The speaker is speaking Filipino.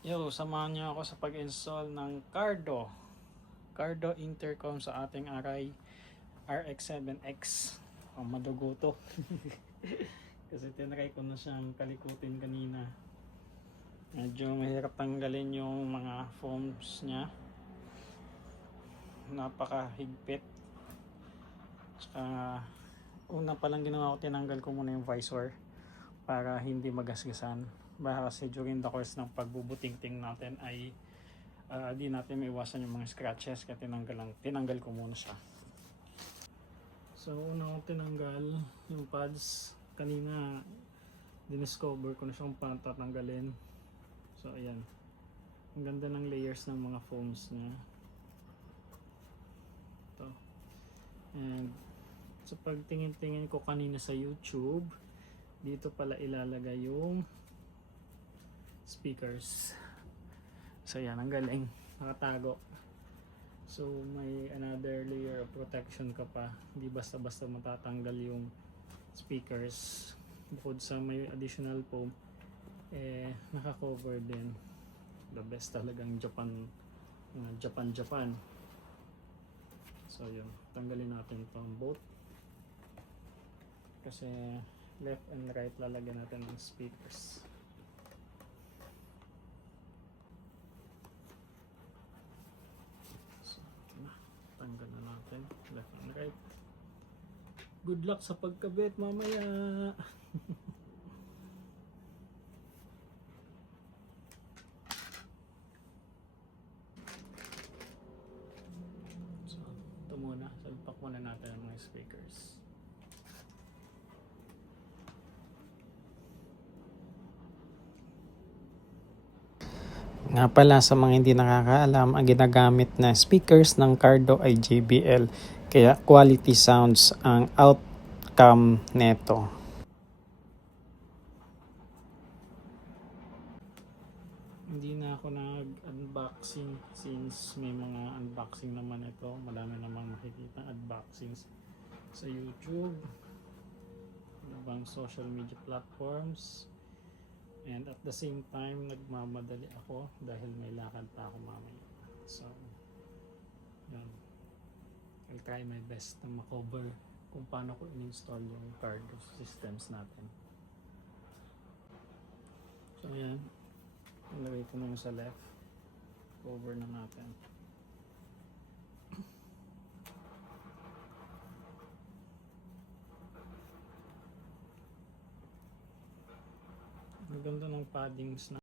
Yo, samahan niyo ako sa pag-install ng Cardo intercom sa ating Arai RX7X. Madugo to. Kasi tinry ko na siyang kalikutin kanina. Medyo mahirap tanggalin yung mga foams niya. Napakahigpit. Saka una pa lang ginawa ko, tinanggal ko muna yung visor para hindi magasgasan. Baka kasi during the course ng pagbubuting-ting natin ay di natin maiwasan yung mga scratches, kaya tinanggal ko muna siya. So una ko tinanggal yung pads kanina, diniscover ko na siyang patatanggalin. So ayan, ang ganda ng layers ng mga foams niya ito. And sa pagtingin-tingin ko kanina sa YouTube, dito pala ilalagay yung speakers. So yan, ang galing, nakatago. So may another layer of protection ka pa, hindi basta-basta matatanggal yung speakers. Bukod sa may additional foam, naka-cover din. The best talagang Japan. So yun, tanggalin natin itong both, kasi left and right lalagyan natin ng speakers. Tanggal na natin left and right. Good luck sa pagkabit mamaya. So ito muna, salpak muna natin ang mga speakers. Nga pala sa mga hindi nakakaalam, ang ginagamit na speakers ng Cardo ay JBL, kaya quality sounds ang outcome neto. Hindi na ako nag-unboxing since may mga unboxing naman ito. Marami namang makikita unboxings sa YouTube, ibang social media platforms. And at the same time, nagmamadali ako dahil may lakad pa ako mamaya. So, yun. I'll try my best na makover kung paano ko in-install yung Cardo systems natin. So, yan. Ilagay ko na yung sa left. Cover na natin. Ang ganda ng paddings na